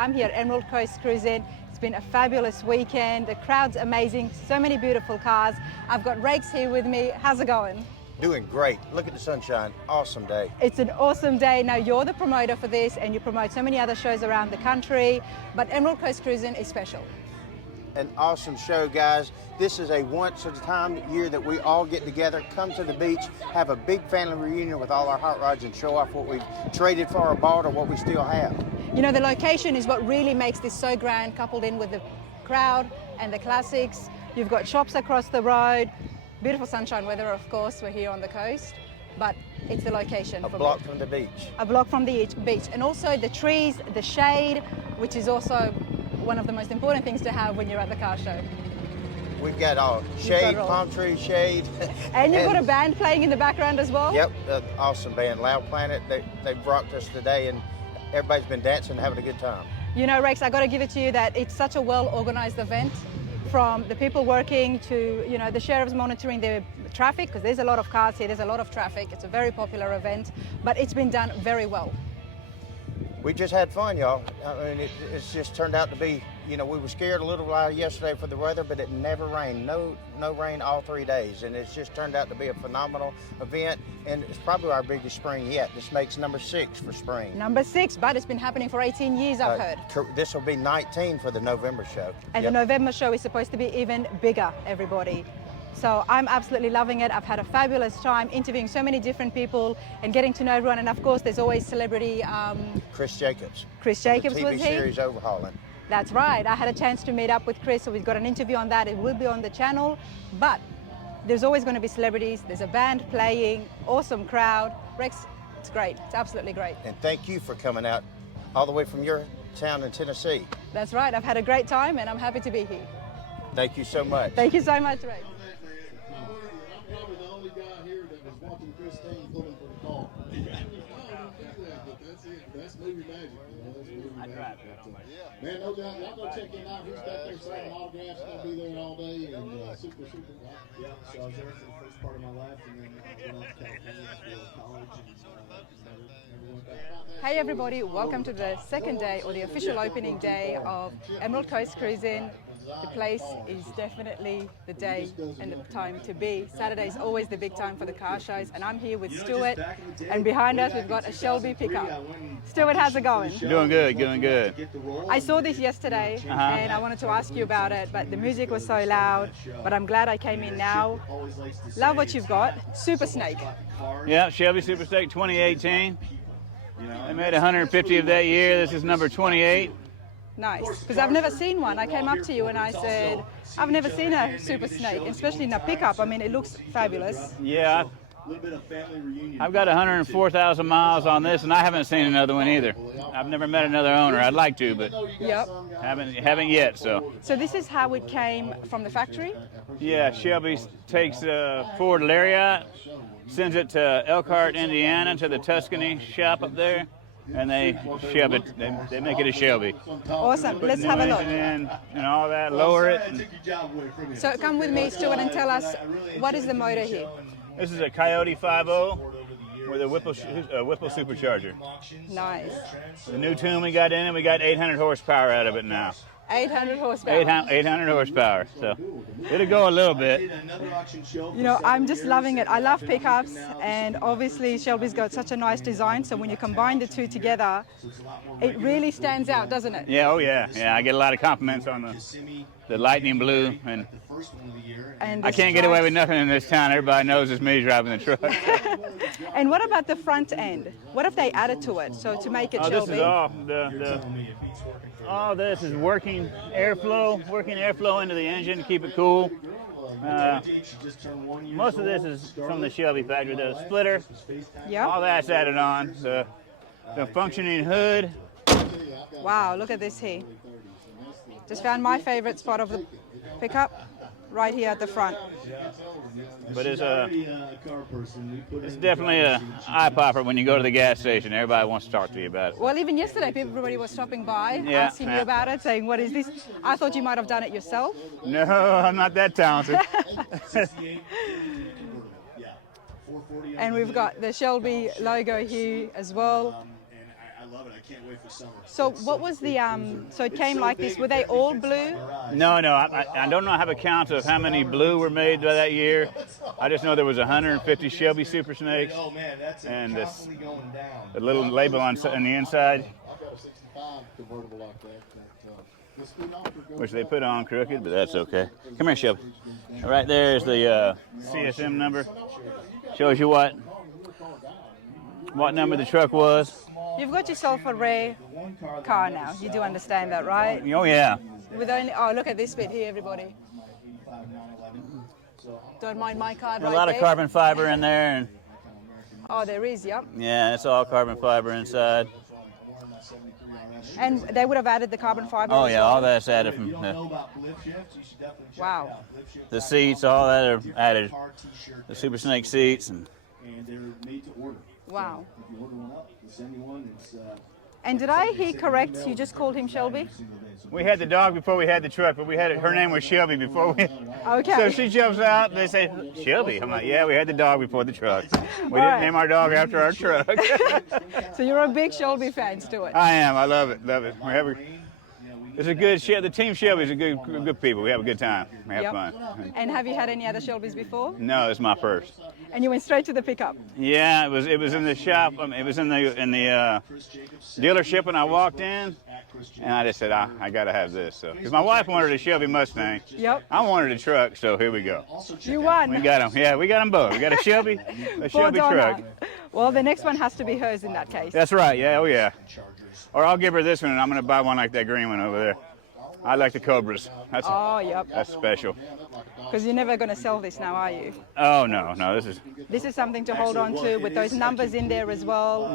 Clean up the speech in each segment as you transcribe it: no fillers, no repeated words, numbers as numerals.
I'm here at Emerald Coast Cruizin. It's been a fabulous weekend. The crowd's amazing. So many beautiful cars. I've got Rakes here with me. How's it going? Doing great. Look at the sunshine. Awesome day. It's an awesome day. Now, you're the promoter for this and you promote so many other shows around the country, but Emerald Coast Cruizin is special. An awesome show, guys. This is a once at a time year that we all get together, come to the beach, have a big family reunion with all our hot rods and show off what we've traded for or bought or what we still have. You know, the location is what really makes this so grand, coupled in with the crowd and the classics. You've got shops across the road, beautiful sunshine weather, of course. We're here on the coast, but it's the location. A block from the beach. A block from the beach. And also the trees, the shade, which is also one of the most important things to have when you're at the car show. We've got all shade, palm tree shade. And you've got a band playing in the background as well? Yep, awesome band, Loud Planet. They've rocked us today and everybody's been dancing and having a good time. You know, Rex, I got to give it to you that it's such a well-organized event, from the people working to, you know, the sheriffs monitoring the traffic, because there's a lot of cars here, there's a lot of traffic. It's a very popular event, but it's been done very well. We just had fun, y'all. I mean, it's just turned out to be, you know, we were scared a little while yesterday for the weather, but it never rained. No rain all 3 days, and it's just turned out to be a phenomenal event, and it's probably our biggest spring yet. This makes number 6 for spring. Number 6, but it's been happening for 18 years, I've heard. This will be 19 for the November show. And the November show is supposed to be even bigger, everybody. So I'm absolutely loving it. I've had a fabulous time interviewing so many different people and getting to know everyone. And of course, there's always celebrity. Chris Jacobs. Chris Jacobs was here. TV series Overhauling. That's right. I had a chance to meet up with Chris, so we've got an interview on that. It will be on the channel. But there's always going to be celebrities. There's a band playing, awesome crowd. Rex, it's great. It's absolutely great. And thank you for coming out all the way from your town in Tennessee. That's right. I've had a great time and I'm happy to be here. Thank you so much. Thank you so much, Rex. Man, no doubt. Y'all go check him out. He's back there signing autographs. Going to be there all day. And super. Yeah, so I was there for the first part of my life. And then went out to California to go to college. And never went back. Hey everybody, welcome to the second day, or the official opening day of Emerald Coast Cruizin. The place is definitely the day and the time to be. Saturday is always the big time for the car shows, and I'm here with Stuart, and behind us we've got a Shelby pickup. Stuart, how's it going? Doing good, doing good. I saw this yesterday and I wanted to ask you about it, but the music was so loud, but I'm glad I came in now. Love what you've got. Super Snake. Yeah, Shelby Super Snake 2018. I made 150 of that year. This is number 28. Nice, because I've never seen one. I came up to you and I said, I've never seen a Super Snake, especially in a pickup. I mean, it looks fabulous. Yeah, I've got 104,000 miles on this, and I haven't seen another one either. I've never met another owner. I'd like to, but haven't yet. So this is how it came from the factory? Yeah, Shelby takes Ford Lariat, sends it to Elkhart, Indiana, to the Tuscany shop up there. And they shove it. They make it a Shelby. Awesome. Let's have a look. And all that, lower it. So come with me, Stuart, and tell us, what is the motor here? This is a Coyote 5.0 with a Whipple supercharger. Nice. The new tune we got in it, we got 800 horsepower out of it now. 800 horsepower. 800 horsepower. So it'll go a little bit. You know, I'm just loving it. I love pickups, and obviously Shelby's got such a nice design. So when you combine the two together, it really stands out, doesn't it? Yeah. Oh yeah. Yeah. I get a lot of compliments on the lightning blue, and I can't get away with nothing in this town. Everybody knows it's me driving the truck. And what about the front end? What have they added to it? So to make it Shelby? This is all all this is working airflow into the engine to keep it cool. Most of this is from the Shelby factory. The splitter, all that's added on. The functioning hood. Wow, look at this here. Just found my favorite spot of the pickup, right here at the front. But it's definitely a eye popper when you go to the gas station. Everybody wants to talk to you about it. Well, even yesterday, everybody was stopping by, asking you about it, saying, what is this? I thought you might have done it yourself. No, I'm not that talented. And we've got the Shelby logo here as well. can't wait for summer. So what was the, so it came like this, were they all blue? No, I don't know, have a count of how many blue were made by that year. I just know there was 150 Shelby Super Snakes. Oh man, that's and constantly going down. the little label on the inside, I've got a 65 convertible like that. The speedometer goes which they up. put on crooked, but that's okay. Come here, Shelby. Right there is the CSM number. Shows you what number the truck was. You've got yourself a rare car now. You do understand that, right? Oh yeah. With only, oh, look at this bit here, everybody. Don't mind my card right A lot there. of carbon fiber in there, and Oh, there is, yep. yeah, it's all carbon fiber inside. And they would have added the carbon fiber Oh as yeah, well? all that's added If you from don't know about blip shifts, you should definitely check Wow. it out. Blip shift the seats, all that are added. car t-shirt The Super Snake seats, and and they're made to order. Wow. If you order one up, we'll send you one. It's And did I hear correct, you just called him Shelby? we had the dog before we had the truck, but we had it. Her name was Shelby before we. Okay. So she jumps out, and they say Shelby. I'm like, yeah, we had the dog before the truck. We didn't right. name our dog after our truck. So you're a big Shelby fan, Stuart. I am. I love it. Love it. We have it's a good ship. The team Shelby's a good people. We have a good time. We have Yep. fun. And have you had any other Shelbys before? No, it's my first. And you went straight to the pickup? Yeah, it was in the shop. It was in the dealership when I walked in, and I just said I got to have this. So because my wife wanted a Shelby Mustang, Yep. I wanted a truck. So here we go. You won. We got them. Yeah, we got them both. We got a Shelby, a For Shelby Donna. truck. Well, the next one has to be hers in that case. That's right. Yeah. Oh yeah. Or I'll give her this one, and I'm gonna buy one like that green one over there. I like the Cobras. Oh, yep. That's special. Because you're never going to sell this now, are you? Oh no, This is something to hold on to with those numbers in there as well.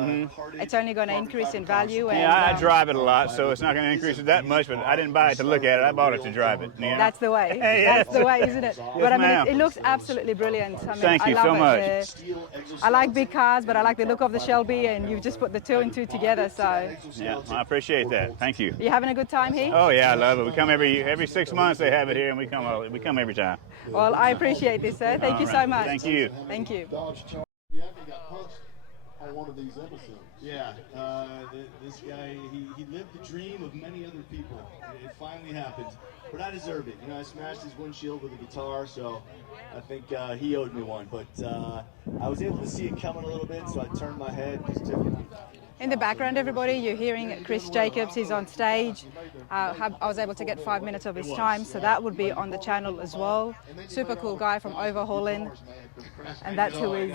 It's only going to increase in value. And, yeah. I drive it a lot, so it's not gonna increase it that much. But I didn't buy it to look at it. I bought it to drive it. You know? That's the way. Yeah. That's the way, isn't it? But I mean, ma'am. it looks absolutely brilliant. I mean, Thank you I love so it. much. I like big cars, but I like the look of the Shelby, and you've just put the two and two together. So, Yeah, I appreciate that. Thank you. you having a good time here? Oh yeah, I love it. We come every 6 months. They have it here, and we come every time. Well, I appreciate this, sir. Thank you All so right. much. Thank you. Thank you. Dodge Charger. Yeah, he got punched on one of these episodes. Yeah, this guy, he lived the dream of many other people. It finally happened, but I deserved it. You know, I smashed his windshield with a guitar, so I think he owed me one. But I was able to see it coming a little bit, so I turned my head, just took it. In the background, everybody, you're hearing Chris Jacobs. He's on stage. I was able to get 5 minutes of his time, so that would be on the channel as well. Super cool guy from Overhauling, and that's who is.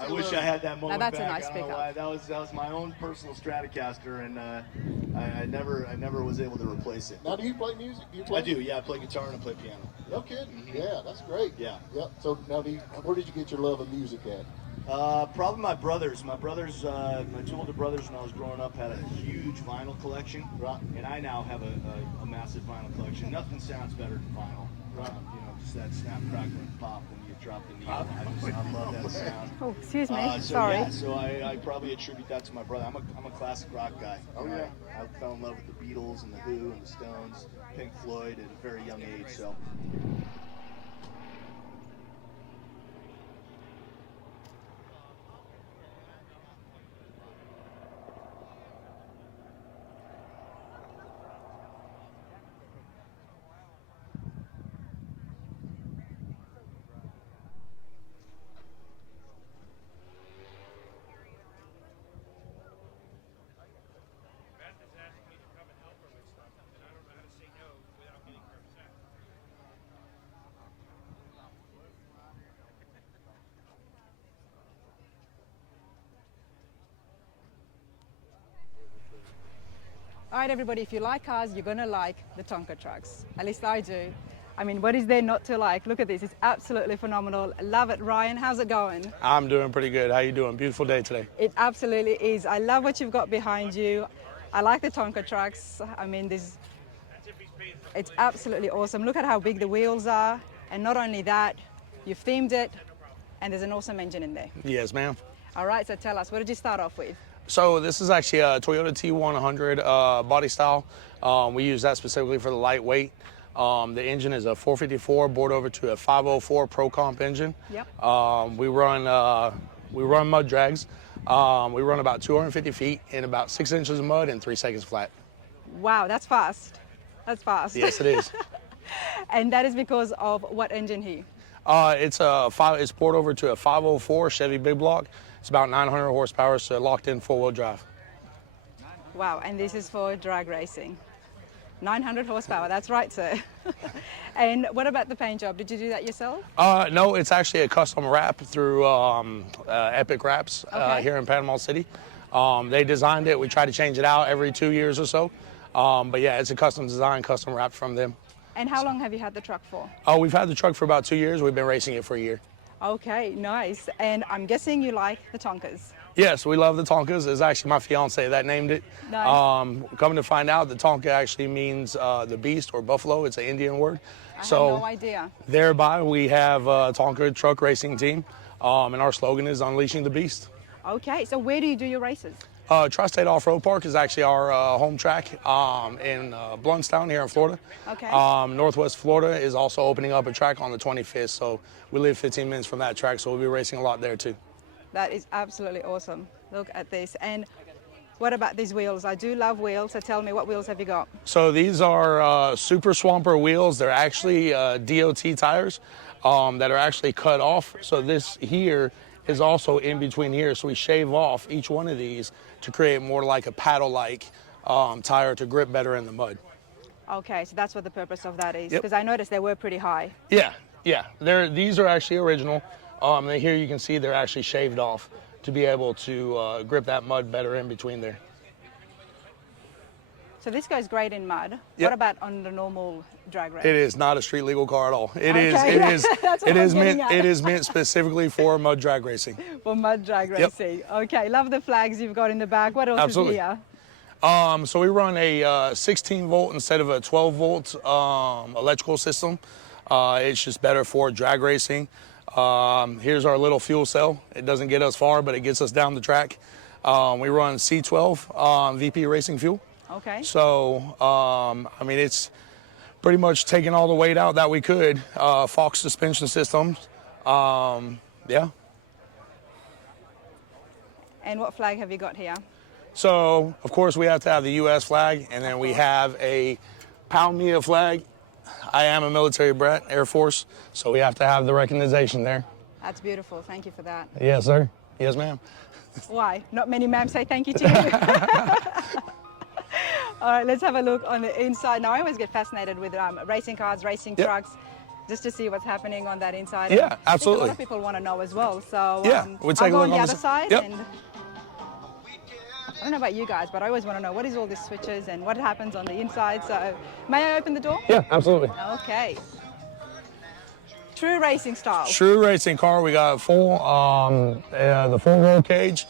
I wish I had that moment. Now that's a back. nice I don't know pickup. why. That was my own personal Stratocaster, and I never was able to replace it. Now, do you play music? Do you I play? do, yeah. I play guitar and I play piano. No kidding. Yeah, that's great. Yeah. Yep. So now, where did you get your love of music at? Probably my brothers. My two older brothers when I was growing up had a huge vinyl collection. Right. And I now have a massive vinyl collection. Nothing sounds better than vinyl. Right. You know, just that snap, crackle, and pop when you drop the needle. I love that sound. Oh, excuse me. So, Sorry. Yeah, so I probably attribute that to my brother. I'm a classic rock guy. Oh, yeah. I fell in love with the Beatles and the Who and the Stones, Pink Floyd at a very young age. So. All right, everybody, if you like cars, you're going to like the Tonka trucks. At least I do. I mean, what is there not to like? Look at this. It's absolutely phenomenal. Love it. Ryan, how's it going? I'm doing pretty good. How you doing? Beautiful day today. It absolutely is. I love what you've got behind you. I like the Tonka trucks. I mean, it's absolutely awesome. Look at how big the wheels are. And not only that, you've themed it, and there's an awesome engine in there. Yes, ma'am. All right, so tell us, what did you start off with? So this is actually a Toyota T100 body style. We use that specifically for the lightweight. The engine is a 454 bored over to a 504 Pro Comp engine. Yep. We run mud drags. We run about 250 feet in about 6 inches of mud and 3 seconds flat. Wow, that's fast. That's fast. Yes, it is. And that is because of what engine here? It's poured over to a 504 Chevy big block. It's about 900 horsepower, so locked in 4-wheel drive. Wow, and this is for drag racing. 900 horsepower, that's right, sir. And what about the paint job? Did you do that yourself? No, it's actually a custom wrap through Epic Wraps Okay. here in Panama City. They designed it. We try to change it out every 2 years or so. But yeah, it's a custom design, custom wrap from them. And how long have you had the truck for? We've had the truck for about 2 years. We've been racing it for a year. Okay, nice. And I'm guessing you like the Tonkas. Yes, we love the Tonkas. It's actually my fiance that named it. Nice. Coming to find out, the Tonka actually means the beast or buffalo. It's an Indian word. I had So no idea. thereby we have a Tonka truck racing team, and our slogan is Unleashing the Beast. Okay, so where do you do your races? Tri-State Off-Road Park is actually our home track in Bluntstown here in Florida. Okay. Northwest Florida is also opening up a track on the 25th, so we live 15 minutes from that track, so we'll be racing a lot there too. That is absolutely awesome. Look at this. And what about these wheels? I do love wheels, so tell me, what wheels have you got? So these are Super Swamper wheels. They're actually DOT tires that are actually cut off. So this here is also in between here. So we shave off each one of these to create more like a paddle-like tire to grip better in the mud. Okay, so that's what the purpose of that is, Yep. because I noticed they were pretty high. Yeah. These are actually original. And here you can see they're actually shaved off to be able to grip that mud better in between there. So this goes great in mud. Yep. What about on the normal drag race? It is not a street legal car at all. It Okay, is that's what I'm getting at. it is meant specifically for mud drag racing. For mud drag Yep. racing. Okay, love the flags you've got in the back. What else Absolutely. is here? So we run a 16 volt instead of a 12 volt electrical system. It's just better for drag racing. Here's our little fuel cell. It doesn't get us far, but it gets us down the track. We run C12 VP racing fuel. Okay. So, I mean, it's pretty much taking all the weight out that we could. Fox suspension systems. Yeah. And what flag have you got here? So, of course, we have to have the U.S. flag, and then we have a Pound Mia flag. I am a military brat, Air Force, so we have to have the recognition there. That's beautiful. Thank you for that. Yes, sir. Yes, ma'am. Why? Not many ma'am say thank you to you. All right, let's have a look on the inside. Now, I always get fascinated with racing cars, racing Yep. trucks, just to see what's happening on that inside. Yeah, And I think absolutely. a lot of people want to know as well. So Yeah, we'll take I'll a go look on the on other this- side. Yep. And I don't know about you guys, but I always want to know what is all these switches and what happens on the inside. So may I open the door? Yeah, absolutely. Okay. True racing style. True racing car. We got full, the full roll cage.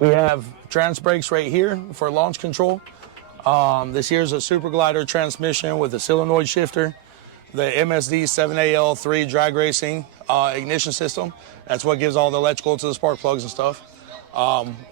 We have trans brakes right here for launch control. This here's a Super Glider transmission with a solenoid shifter. The MSD 7AL3 drag racing ignition system. That's what gives all the electrical to the spark plugs and stuff.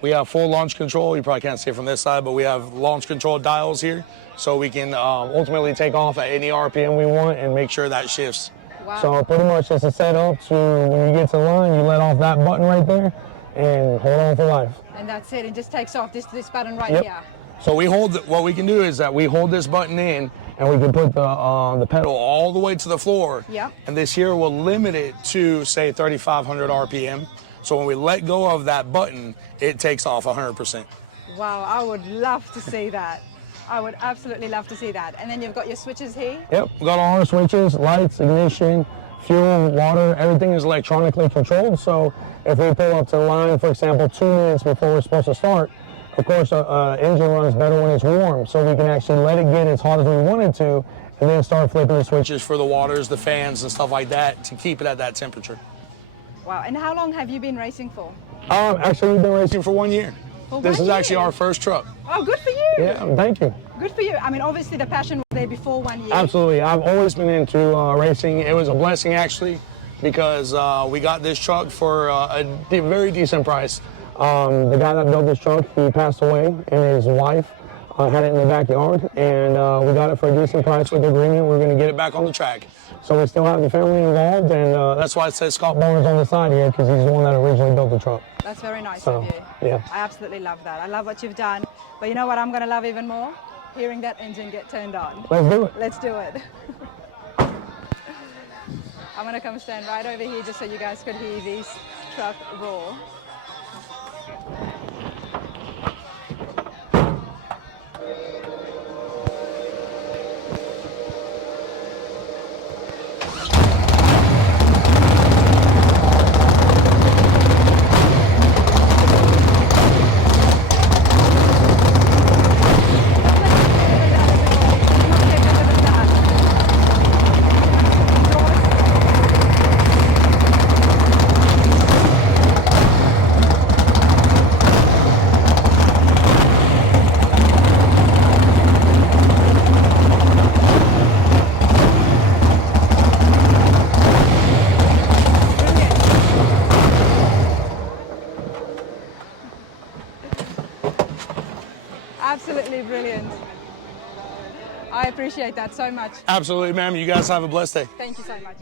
We have full launch control. You probably can't see it from this side, but we have launch control dials here, so we can ultimately take off at any RPM we want and make sure that shifts. Wow. So pretty much it's a setup to when you get to the line, you let off that button right there and hold on for life. And that's it. It just takes off this button right Yep. here. So we hold, what we can do is that we hold this button in and we can put the pedal all the way to the floor. Yep. And this here will limit it to say 3,500 RPM. So when we let go of that button, it takes off 100%. Wow, I would love to see that. I would absolutely love to see that. And then you've got your switches here. Yep, we got all our switches, lights, ignition, fuel, water, everything is electronically controlled. So if we pull up to the line, for example, 2 minutes before we're supposed to start, of course, engine runs better when it's warm. So we can actually let it get as hot as we want it to, and then start flipping the switches for the waters, the fans, and stuff like that to keep it at that temperature. Wow, and how long have you been racing for? Actually, we've been racing for 1 year. For This 1 is actually year? our first truck. Oh, good for you. Yeah, thank you. Good for you. I mean, obviously the passion was there before 1 year. Absolutely. I've always been into racing. It was a blessing, actually, because we got this truck for a very decent price. The guy that built this truck, he passed away, and his wife had it in the backyard, and we got it for a decent price with the agreement. We're going to get it back on the track. So we still have the family involved, and that's why it says Scott Barnes on the side here, because he's the one that originally built the truck. That's very nice So, of you. yeah. I absolutely love that. I love what you've done. But you know what I'm going to love even more? Hearing that engine get turned on. Let's do it. Let's do it. I'm going to come stand right over here just so you guys could hear this truck roar. Absolutely brilliant. I appreciate that so much. Absolutely, ma'am. You guys have a blessed day. Thank you so much.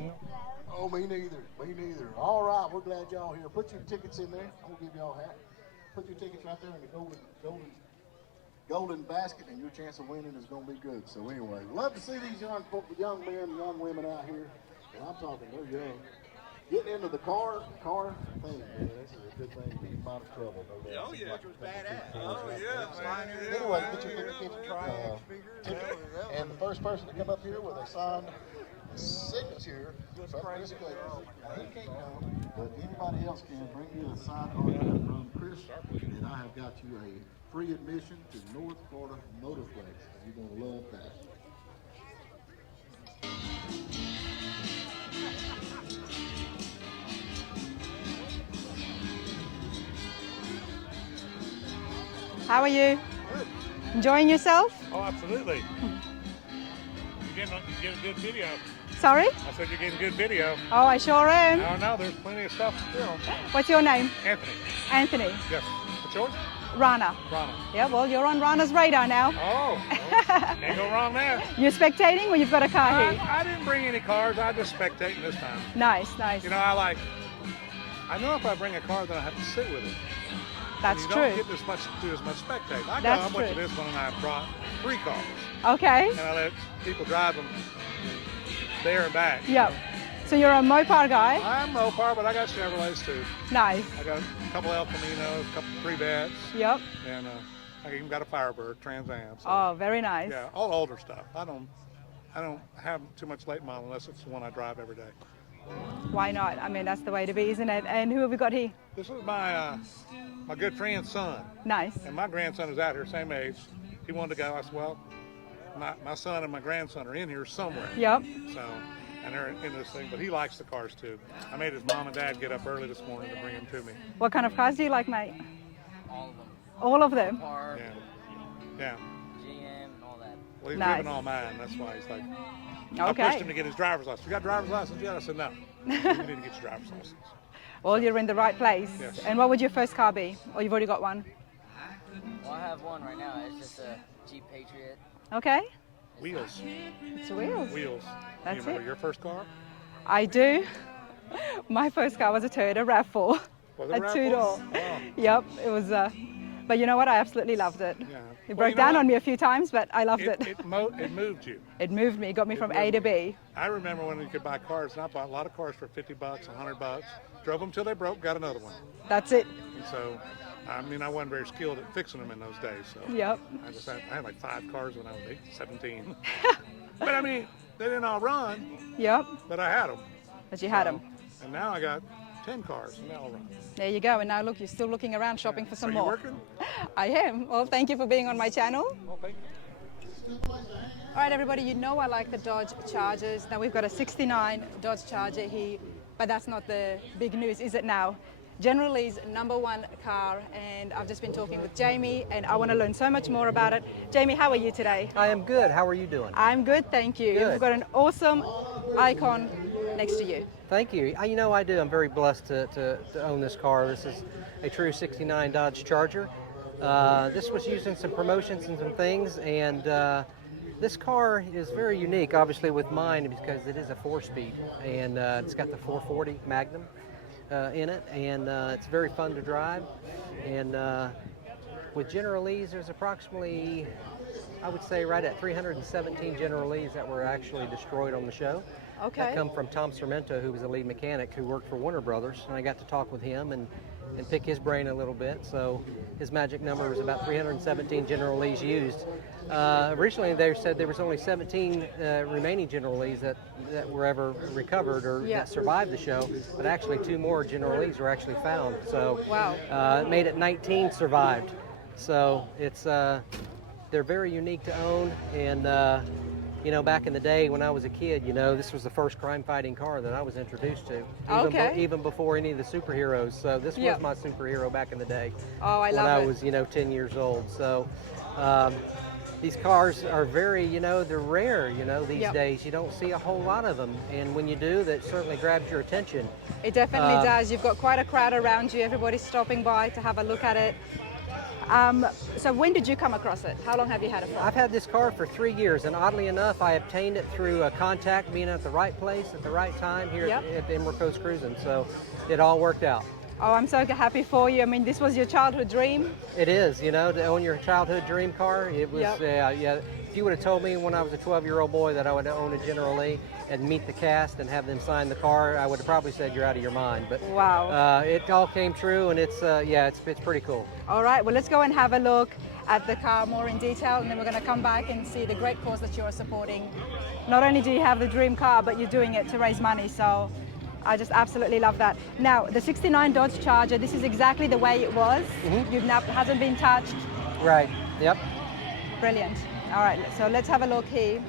Oh, me neither. Me neither. All right, we're glad y'all here. Put your tickets in there. I'm gonna give y'all a hat. Put your tickets right there in the golden basket, and your chance of winning is gonna be good. So anyway, love to see these young men, young women out here. And I'm talking, they're young. Getting into the car thing, man. This is a good thing to be out of trouble. No doubt. Oh yeah, which was badass. Oh yeah. Anyway, get your ticket. And the first person to come up here with a signed signature from Chris Clayton. He can't come, but anybody else can. Bring me a signed autograph from Chris, and I have got you a free admission to North Florida Motorplex. You're gonna love that. How are you? Good. Enjoying yourself? Oh, absolutely. You're getting a good video. Sorry? I said you're getting good video. Oh, I sure am. I don't know, there's plenty of stuff to film. What's your name? Anthony. Anthony. Yes. What's yours? Rana. Rana. Yeah, well, you're on Rana's radar now. Oh, well, can't go wrong there. You're spectating or you've got a car here? I didn't bring any cars. I just spectating this time. Nice, nice. You know, I know if I bring a car, then I have to sit with it. That's you true. don't get do as much spectating. I That's went to true. this one and I brought 3 cars. Okay. And I let people drive them there and back. Yep. So you're a Mopar guy? I'm Mopar, but I got Chevrolets too. Nice. I got a couple El Caminos, a couple Privettes. Yep. And I even got a Firebird Trans Am. So, Oh, very nice. yeah, all older stuff. I don't have too much late model unless it's the one I drive every day. Why not? I mean, that's the way to be, isn't it? And who have we got here? This is my good friend's son. Nice. And my grandson is out here, same age. He wanted to go. I said, well, my son and my grandson are in here somewhere. Yep. So, and they're in this thing, but he likes the cars too. I made his mom and dad get up early this morning to bring them to me. What kind of cars do you like, mate? All of them. All of them? Park, Yeah. Yeah. GM, and all that. Well, he's Nice. driven all mine. That's why he's like, I pushed Okay. him to get his driver's license. You got a driver's license yet? I said, no. You need to get your driver's license. Well, you're in the right place. Yes. And what would your first car be? Or you've already got one? Well, I have one right now. It's just a Jeep Patriot. Okay. Wheels. It's wheels. Wheels. That's you remember it. your first car? I do. My first car was a Toyota RAV4. Was it A RAV4? two-door. Oh. Yep, it was, but you know what? I absolutely loved it. Yeah. It Well, broke you know down what? on me a few times, but I loved it. It moved you. It moved me, got me from A to B. I remember when you could buy cars, and I bought a lot of cars for $50, $100. Drove them till they broke, got another one. That's it. And so, I mean, I wasn't very skilled at fixing them in those days. So Yep. I had like 5 cars when I was 17. But I mean, they didn't all run, Yep. but I had them. But you had them. And now I got 10 cars, and they all run. There you go. And now look, you're still looking around shopping for some Are you more. working? I am. Well, thank you for being on my channel. Well, thank you. All right, everybody, you know I like the Dodge Chargers. Now we've got a 69 Dodge Charger here, but that's not the big news, is it now? General Lee's #1 car, and I've just been talking with Jamie, and I want to learn so much more about it. Jamie, how are you today? I am good. How are you doing? I'm good, thank you. Good. You've got an awesome icon next to you. Thank you. You know, I do. I'm very blessed to own this car. This is a true 69 Dodge Charger. This was using some promotions and some things, and this car is very unique, obviously, with mine because it is a 4-speed, and it's got the 440 Magnum in it, and it's very fun to drive. And with General Lee's, there's approximately, I would say, right at 317 General Lee's that were actually destroyed on the show. Okay. That come from Tom Sormento, who was a lead mechanic who worked for Warner Brothers, and I got to talk with him and pick his brain a little bit. So his magic number was about 317 General Lee's used. Originally, they said there was only 17 remaining General Lee's that were ever recovered or that survived the show, but actually 2 more General Lee's were actually found. So wow. It made it 19 survived. So it's they're very unique to own, and you know, back in the day when I was a kid, you know, this was the first crime-fighting car that I was introduced to, even before any of the superheroes. So this was my superhero back in the day. Oh, I love it. When I was, you know, 10 years old. So these cars are very, you know, they're rare, you know, these days. You don't see a whole lot of them. And when you do, that certainly grabs your attention. It definitely does. You've got quite a crowd around you. Everybody's stopping by to have a look at it. So when did you come across it? How long have you had it for? I've had this car for 3 years, and oddly enough, I obtained it through a contact, being at the right place at the right time here at Emerald Coast Cruizin. So it all worked out. Oh, I'm so happy for you. I mean, this was your childhood dream? It is, you know, to own your childhood dream car. It was, if you would have told me when I was a 12-year-old boy that I would own a General Lee and meet the cast and have them sign the car, I would have probably said you're out of your mind. But wow, it all came true, and it's pretty cool. All right, well, let's go and have a look at the car more in detail, and then we're going to come back and see the great cause that you're supporting. Not only do you have the dream car, but you're doing it to raise money. So I just absolutely love that. Now, the 69 Dodge Charger, this is exactly the way it was. Hasn't been touched. Right, yep. Brilliant. All right, so let's have a look here.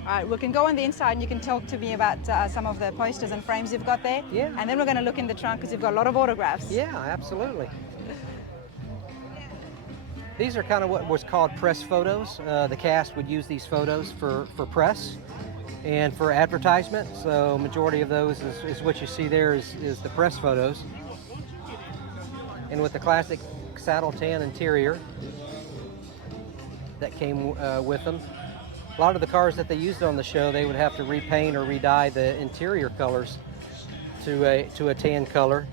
All right, we can go on the inside and you can talk to me about some of the posters and frames you've got there. Yeah. And then we're going to look in the trunk because you've got a lot of autographs. Yeah, absolutely. These are kind of what was called press photos. The cast would use these photos for press and for advertisement. So majority of those is what you see there is the press photos. And with the classic saddle tan interior that came with them. A lot of the cars that they used on the show, they would have to repaint or re-dye the interior colors to a tan color.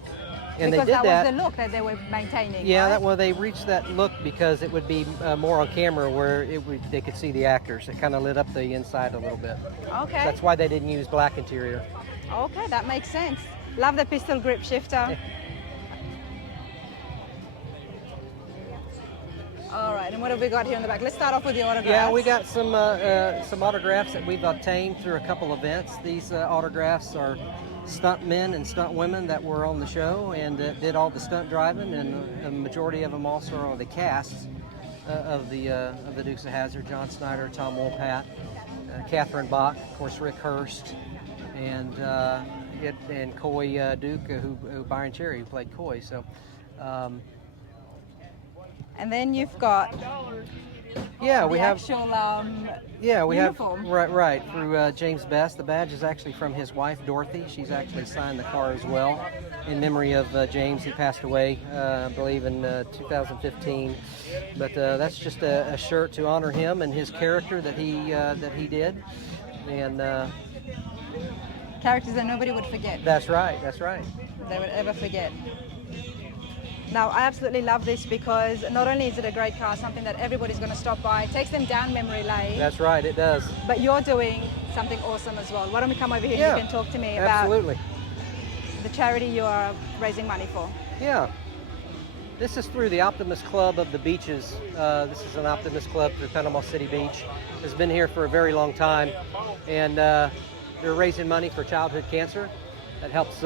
And because they did that was the look that they were maintaining. Yeah, right? well, they reached that look because it would be more on camera where they could see the actors. It kind of lit up the inside a little bit. Okay. So that's why they didn't use black interior. Okay, that makes sense. Love the pistol grip shifter. All right, and what have we got here in the back? Let's start off with the autographs. Yeah, we got some autographs that we've obtained through a couple events. These autographs are stunt men and stunt women that were on the show and did all the stunt driving, and a majority of them also are the casts of the Dukes of Hazzard. John Snyder, Tom Wolpath, Catherine Bach, of course Rick Hurst, and Coy Duke, who Byron Cherry, who played Coy. So. And then you've got we have uniform. Right through James Best. The badge is actually from his wife Dorothy. She's actually signed the car as well in memory of James. He passed away, I believe, in 2015. But that's just a shirt to honor him and his character that he did, and characters that nobody would forget. That's right. That's right. They would ever forget. Now, I absolutely love this because not only is it a great car, something that everybody's going to stop by, it takes them down memory lane. That's right, it does. But you're doing something awesome as well. Why don't we come over here and you can talk to me about the charity you are raising money for? Yeah. This is through the Optimist Club of the Beaches. This is an Optimist Club through Panama City Beach. It's been here for a very long time. And they're raising money for childhood cancer. That helps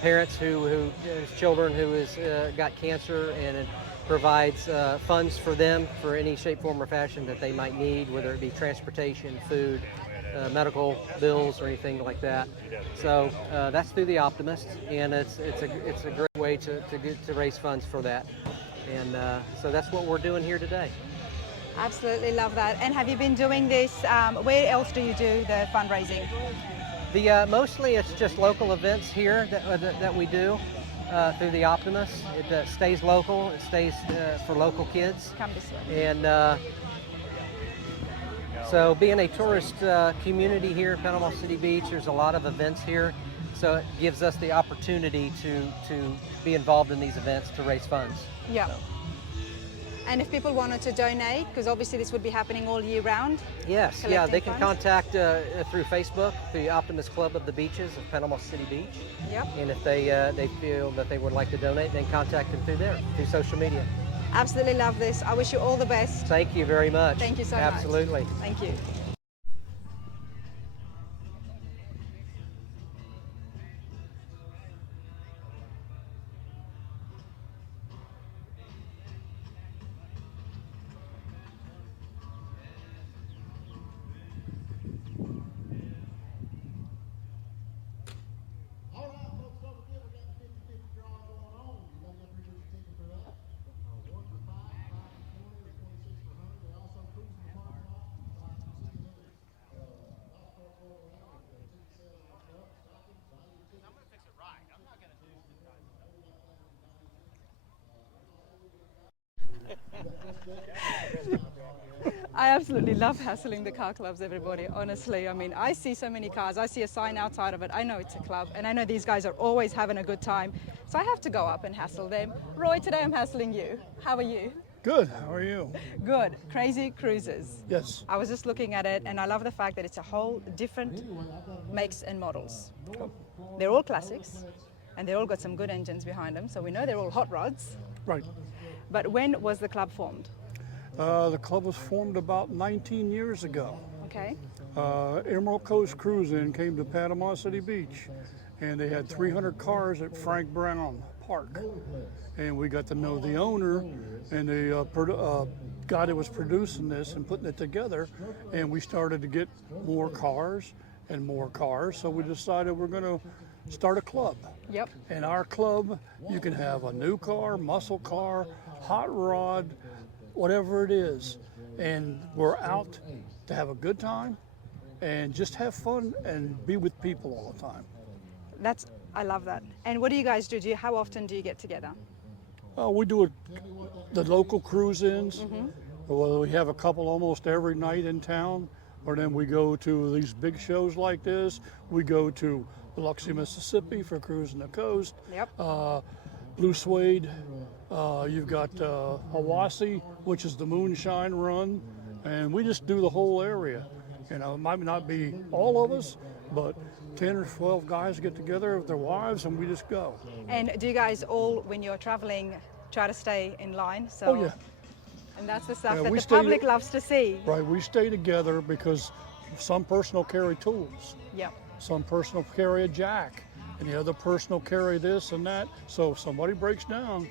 parents whose children who has got cancer, and it provides funds for them for any shape, form, or fashion that they might need, whether it be transportation, food, medical bills, or anything like that. So that's through the Optimist, and it's a great way to raise funds for that. And so that's what we're doing here today. Absolutely love that. And have you been doing this? Where else do you do the fundraising? Mostly it's just local events here that we do through the Optimus. It stays local. It stays for local kids. Come this way. And so being a tourist community here at Panama City Beach, there's a lot of events here. So it gives us the opportunity to be involved in these events to raise funds. Yeah. And if people wanted to donate, because obviously this would be happening all year round. Yes, yeah, they can funds. contact through Facebook, the Optimus Club of the Beaches of Panama City Beach. Yep. And if they feel that they would like to donate, then contact them through there, through social media. Absolutely love this. I wish you all the best. Thank you very much. Thank you so much. Absolutely. Thank you. I absolutely love hassling the car clubs, everybody, honestly. I mean, I see so many cars, I see a sign outside of it, I know it's a club, and I know these guys are always having a good time, so I have to go up and hassle them. Roy, today I'm hassling you. How are you? Good, how are you? Good. Crazy Cruisers. Yes. I was just looking at it, and I love the fact that it's a whole different makes and models. They're all classics, and they all got some good engines behind them, so we know they're all hot rods. Right. But when was the club formed? The club was formed about 19 years ago. Okay. Emerald Coast Cruizin came to Panama City Beach, and they had 300 cars at Frank Brown Park. And we got to know the owner and the guy that was producing this and putting it together, and we started to get more cars and more cars, so we decided we're going to start a club. Yep. In our club, you can have a new car, muscle car, hot rod, whatever it is, and we're out to have a good time and just have fun and be with people all the time. I love that. And what do you guys do? How often do you get together? We do the local cruise-ins. Well, we have a couple almost every night in town, or then we go to these big shows like this. We go to Biloxi, Mississippi for cruising the coast. Yep. Blue Suede. You've got Hawassi, which is the moonshine run, and we just do the whole area. You know, it might not be all of us, but 10 or 12 guys get together with their wives, and we just go. And do you guys all, when you're traveling, try to stay in line? So, Oh yeah. And that's the stuff Yeah, that we the stay- public loves to see. Right, we stay together because some person will carry tools, Yep. some person will carry a jack, and the other person will carry this and that. So if somebody breaks down,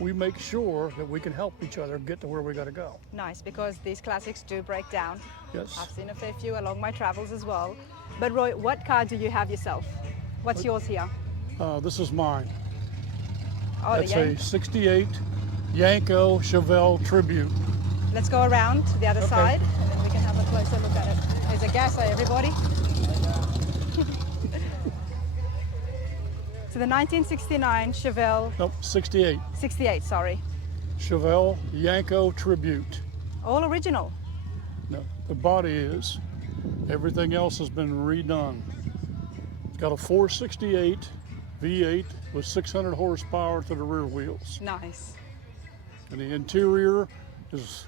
we make sure that we can help each other get to where we got to go. Nice, because these classics do break down. Yes. I've seen a fair few along my travels as well. But Roy, what car do you have yourself? What's yours here? This is mine. Oh, It's the a Yank. 68 Yanko Chevelle Tribute. Let's go around to the other Okay. side, and then we can have a closer look at it. There's a gasser, everybody. So the 1969 Chevelle, Nope, 68 68, sorry. Chevelle Yanko Tribute. All original. No, the body is. Everything else has been redone. It's got a 468 V8 with 600 horsepower to the rear wheels. Nice. And the interior has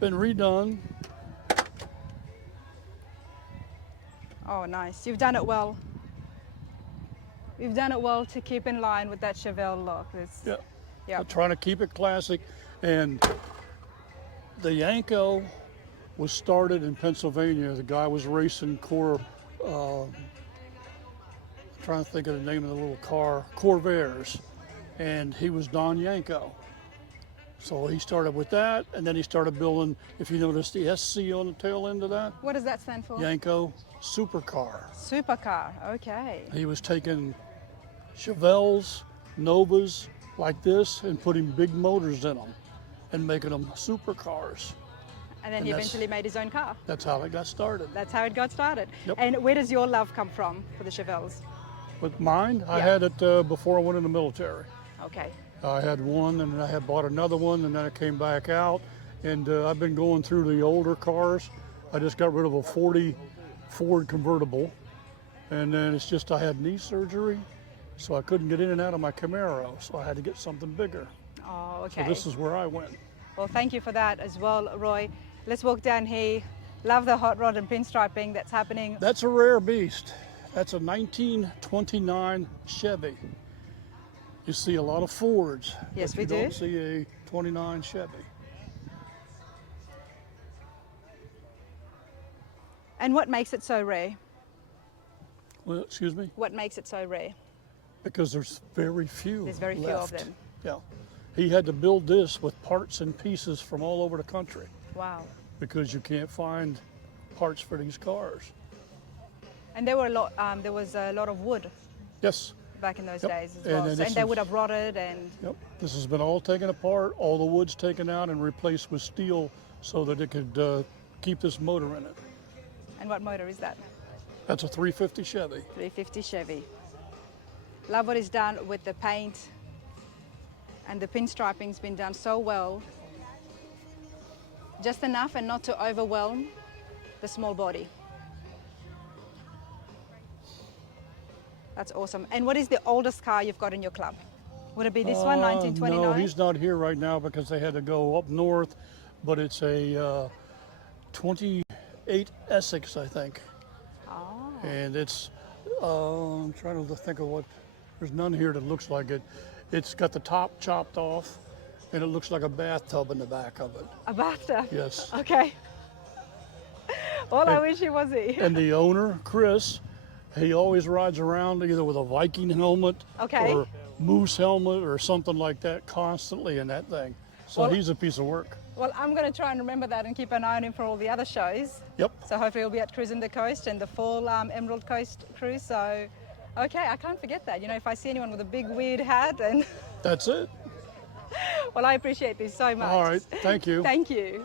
been redone. Oh, nice. You've done it well. You've done it well to keep in line with that Chevelle look. Yeah. Yeah. I'm trying to keep it classic. And the Yanko was started in Pennsylvania. The guy was racing trying to think of the name of the little car, Corvairs, and he was Don Yanko. So he started with that, and then he started building, if you notice the SC on the tail end of that, What does that stand for? Yanko Supercar. Supercar, okay. He was taking Chevelles, Novas like this and putting big motors in them and making them supercars. And then he eventually made his own car. That's how it got started. That's how it got started. Yep. And where does your love come from for the Chevelles? With mine, I Yeah. had it before I went in the military. Okay. I had one, and then I had bought another one, and then I came back out. And I've been going through the older cars. I just got rid of a 40 Ford convertible. And then it's just I had knee surgery, so I couldn't get in and out of my Camaro, so I had to get something bigger. Oh, okay. So this is where I went. Well, thank you for that as well, Roy. Let's walk down here. Love the hot rod and pinstriping that's happening. That's a rare beast. That's a 1929 Chevy. You see a lot of Fords. Yes, but we you do. don't see a 29 Chevy. And what makes it so rare? Well, excuse me? What makes it so rare? Because there's very few. There's very few of left. them. Yeah. He had to build this with parts and pieces from all over the country Wow. because you can't find parts for these cars. And there were a lot. There was a lot of wood Yes. back in those Yep. days as And well. then So, this and they is- would have rotted and. Yep. This has been all taken apart, all the wood's taken out and replaced with steel so that it could keep this motor in it. And what motor is that? That's a 350 Chevy. 350 Chevy. Love what is done with the paint, and the pinstriping's been done so well. Just enough and not to overwhelm the small body. That's awesome. And what is the oldest car you've got in your club? Would it be this one, 1929? No, he's not here right now because they had to go up north, but it's a 28 Essex, I think. Oh. And it's, I'm trying to think of what, there's none here that looks like it. It's got the top chopped off and it looks like a bathtub in the back of it. A bathtub? Yes. Okay. All I wish he was here. And the owner, Chris, he always rides around either with a Viking helmet Okay. or moose helmet or something like that constantly in that thing. So Well- he's a piece of work. Well, I'm going to try and remember that and keep an eye on him for all the other shows. Yep. So hopefully he'll be at Cruising the Coast and the fall Emerald Coast Cruise. So, okay, I can't forget that. You know, if I see anyone with a big weird hat and... That's it. Well, I appreciate this so much. All right. Thank you. Thank you.